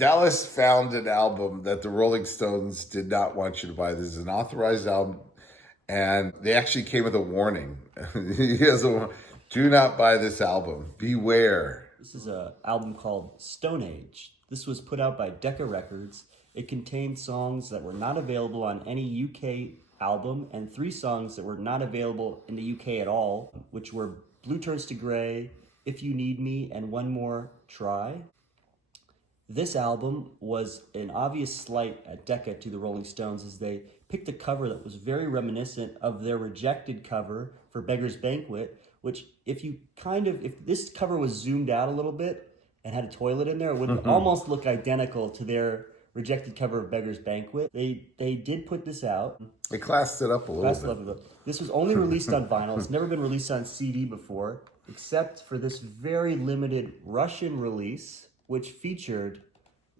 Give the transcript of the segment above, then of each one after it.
Dallas found an album that the Rolling Stones did not want you to buy. This is an authorized album, and they actually came with a warning. He has do not buy this album. Beware. This is an album called Stone Age. This was put out by Decca Records. It contained songs that were not available on any UK album and 3 songs that were not available in the UK at all, which were Blue Turns to Grey, If You Need Me, and One More Try. This album was an obvious slight at Decca to the Rolling Stones, as they picked a cover that was very reminiscent of their rejected cover for Beggar's Banquet, which if this cover was zoomed out a little bit and had a toilet in there, it would almost look identical to their rejected cover of Beggar's Banquet. They did put this out. They classed it up a little bit. This was only released on vinyl. It's never been released on CD before, except for this very limited Russian release, which featured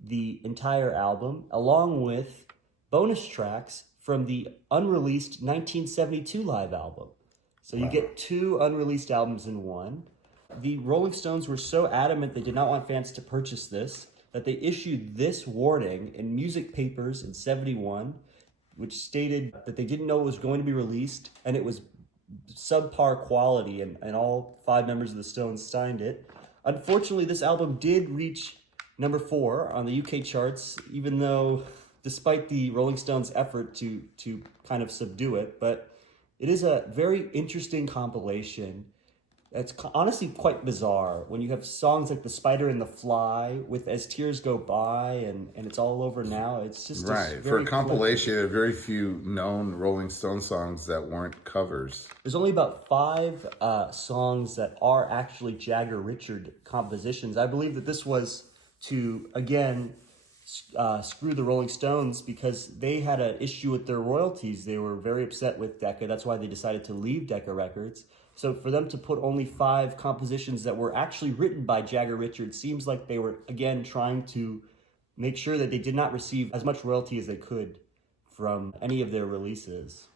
the entire album, along with bonus tracks from the unreleased 1972 live album. So you get 2 unreleased albums in one. The Rolling Stones were so adamant they did not want fans to purchase this that they issued this warning in Music Papers in 71, which stated that they didn't know it was going to be released, and it was subpar quality, and all 5 members of the Stones signed it. Unfortunately, this album did reach number 4 on the UK charts, even though, despite the Rolling Stones' effort to kind of subdue it, but it is a very interesting compilation. It's honestly quite bizarre when you have songs like The Spider and the Fly with As Tears Go By and It's All Over Now. It's just right. For a compilation, there are very few known Rolling Stone songs that weren't covers. There's only about 5 songs that are actually Jagger Richard compositions. I believe that this was to, again, screw the Rolling Stones because they had an issue with their royalties. They were very upset with Decca. That's why they decided to leave Decca Records. So for them to put only 5 compositions that were actually written by Jagger Richards seems like they were, again, trying to make sure that they did not receive as much royalty as they could from any of their releases.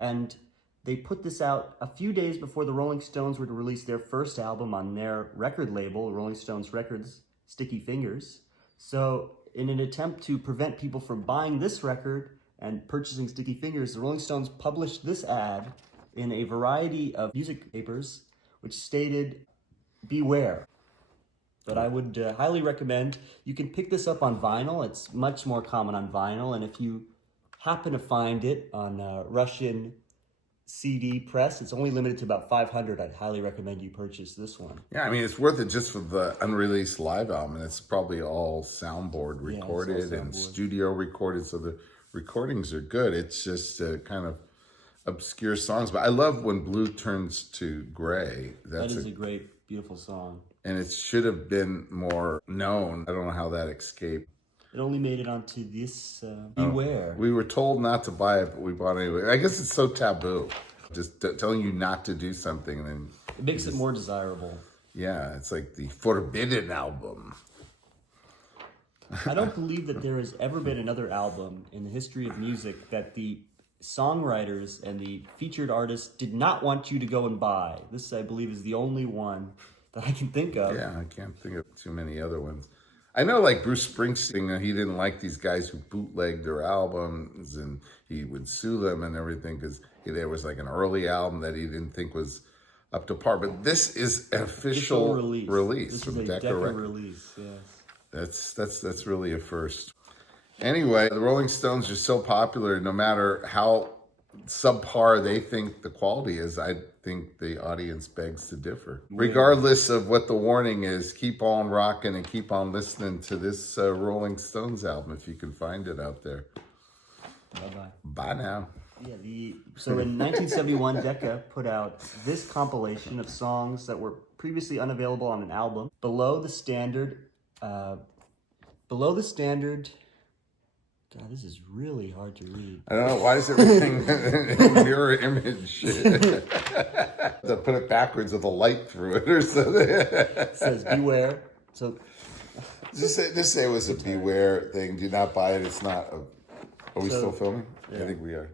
And they put this out a few days before the Rolling Stones were to release their first album on their record label, Rolling Stones Records, Sticky Fingers. So in an attempt to prevent people from buying this record and purchasing Sticky Fingers, the Rolling Stones published this ad in a variety of music papers, which stated, "Beware." But I would highly recommend, you can pick this up on vinyl. It's much more common on vinyl, and if you happen to find it on Russian CD press, it's only limited to about 500. I'd highly recommend you purchase this one. Yeah, I mean, it's worth it just for the unreleased live album, and it's probably all soundboard recorded and studio recorded, so the recordings are good. It's just kind of obscure songs, but I love when Blue Turns to Gray. That is a great, beautiful song. And it should have been more known. I don't know how that escaped. It only made it onto this Beware. We were told not to buy it, but we bought it anyway. I guess it's so taboo. Just telling you not to do something, and then it makes it more desirable. Yeah, it's like the forbidden album. I don't believe that there has ever been another album in the history of music that the songwriters and the featured artists did not want you to go and buy. This, I believe, is the only one that I can think of. Yeah, I can't think of too many other ones. I know, like Bruce Springsteen, he didn't like these guys who bootlegged their albums, and he would sue them and everything because there was like an early album that he didn't think was up to par. But this is an official release this from is a Decca Records. release, yes. That's really a first. Anyway, the Rolling Stones are so popular, no matter how subpar they think the quality is, I think the audience begs to differ. Yeah. Regardless of what the warning is, keep on rocking and keep on listening to this Rolling Stones album if you can find it out there. Bye-bye. Bye now. Yeah, so in 1971, Decca put out this compilation of songs that were previously unavailable on an album. Below the standard... God, this is really hard to read. I don't know. Why is everything mirror image? To put it backwards with a light through it or something. It says, beware. So, just say it was a beware thing. Do not buy it. It's not. Are we still filming? Yeah. I think we are.